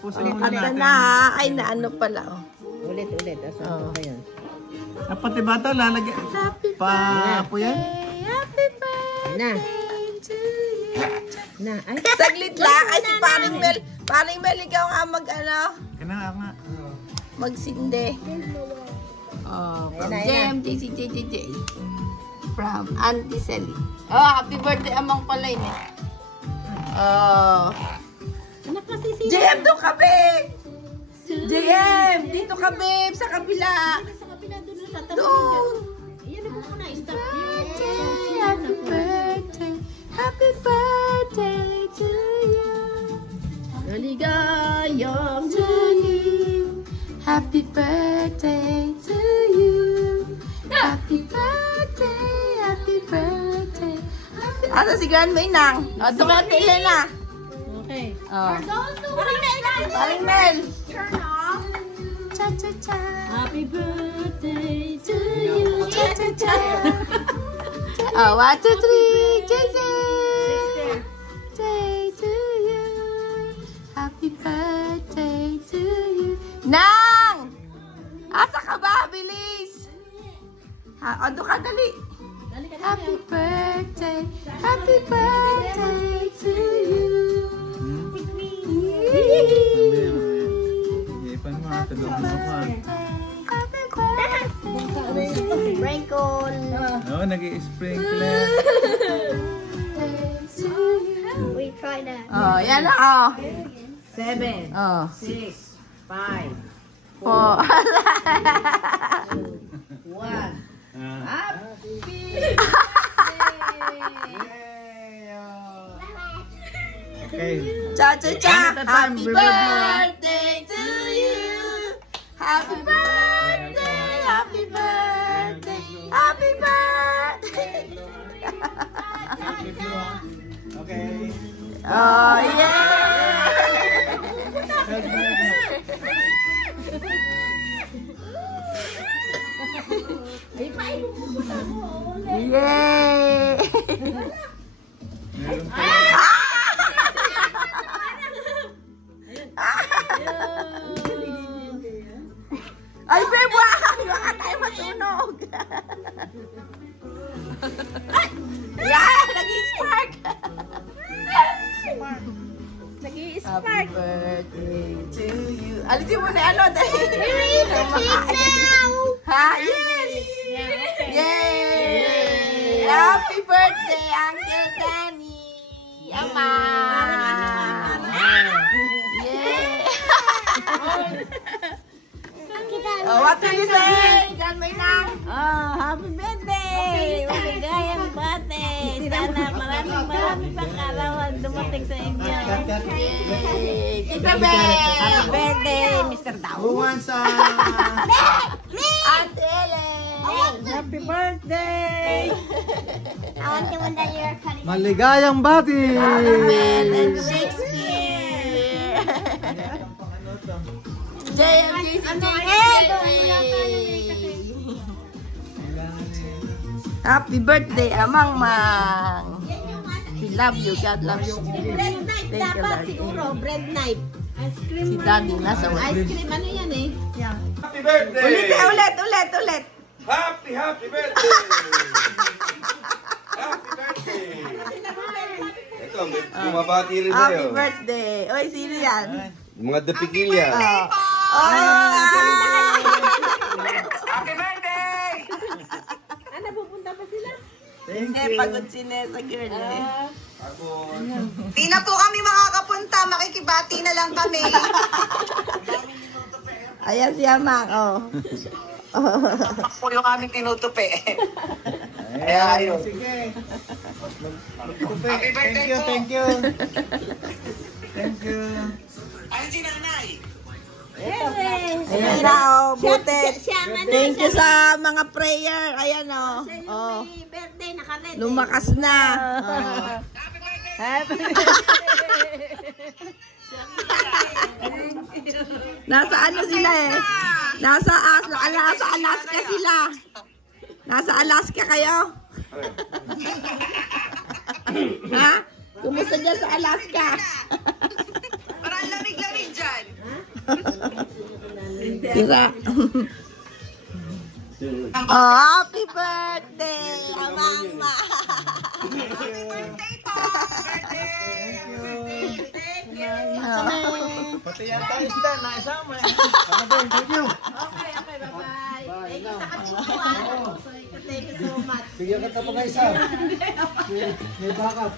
Tapusin muna Kanta natin. na. Ay, na ano pala. Oh. Ulit. Asan pa yun? Dapat diba ito, lalagyan. Po yan? Happy birthday Na. to you. Na. Ay. Saglit lang. Ay, si Paring Mel, ikaw nga Kaya nga nga. magsindi. Oh, from Ayan na. JJ. From Auntie Sally. Oh, happy birthday amang pala yun eh. Oh. Anak kasi si... JM, doon ka, babe! JM, dito ka, babe, sa kabila. Sa kapila doon na tatabi. Doon. Iyan na muna. Stop. Happy birthday, happy birthday to you. Maligayang To you. Happy birthday to you. Happy birthday, happy birthday. Asa si Grandma Inang? O, tumati Elena. Okay. Oh. Paring Mel. Turn off. Cha-cha-cha. Happy birthday to you. Cha-cha-cha. Oh, 1, 2, 3. JJ. Birthday to you. Happy birthday to you. Nang! Asa ka ba? Bilis! Ha, ando ka, dali. Happy birthday to you. Ipan mo, tulog mo pa. Happy birthday Sprinkle. Oo, nag-i-sprinkler. to you. We try that. Oh, yan na, oh. 7, Oh. 6, 5, 4. 1. Okay. Cha-cha-cha. One at a time, Happy we will do birthday to you. Happy birthday, happy birthday, happy birthday. Okay. Oh, yeah. Yay! Meron pa. Ay, babe, wag! Baka tayo masunog. Yan! Nag-i-spark! Nag-i-spark. Happy birthday to you. Alisin mo na ano dahil. Ha? Yes! Yay! Happy birthday, Uncle Danny! Ama! Yay! Oh, what did you say? Gan may nang? Oh, happy birthday! Maligayang birthday! Sana maraming pang karawan dumating sa inyo. Yay! Kita Happy Bel! birthday, Mr. Who Dao! wants Ate Ellen! Happy birthday! I want the one that you're cutting. Maligayang bati! Bel and Shakespeare! JMJC Happy birthday, Amang Mang! We love you, God loves you. Bread knife Thank you, dapat Lord. siguro, bread knife. Ice cream. Si Daddy nasa Ice work. cream, ano yan eh? Happy birthday! Ulit! Happy birthday! Happy birthday! Ito, may bumabati rin Happy tayo. birthday! Oy, sino yan? Mga dapikilya. Happy birthday! Ano, pupunta pa sila? Thank Eh, pagod si Nessa girl eh. Ako, Di na po kami makakapunta, makikibati na lang kami. Ayan si Amang, oh. Po yung aming tinutupi. Ayan, sige. Thank you. Thank you. Ayun si nanay. Ayan na, oh, buti. Thank you sa mga prayer. Ayan, oh. Oh, Birthday, nakared. lumakas na. Oh. Nasa ano sila eh? Nasa Alaska sila. Nasa Alaska kayo? Ha? Kumusta dyan sa Alaska? Parang lamig-lamig dyan. Sira. Oh, happy birthday, Mama! Pati yata isda, naisama eh. Ano ba, thank you. Okay, bye-bye. Thank you sa kachukuan. Thank you so much. Bigyan ka pa isa. May backup.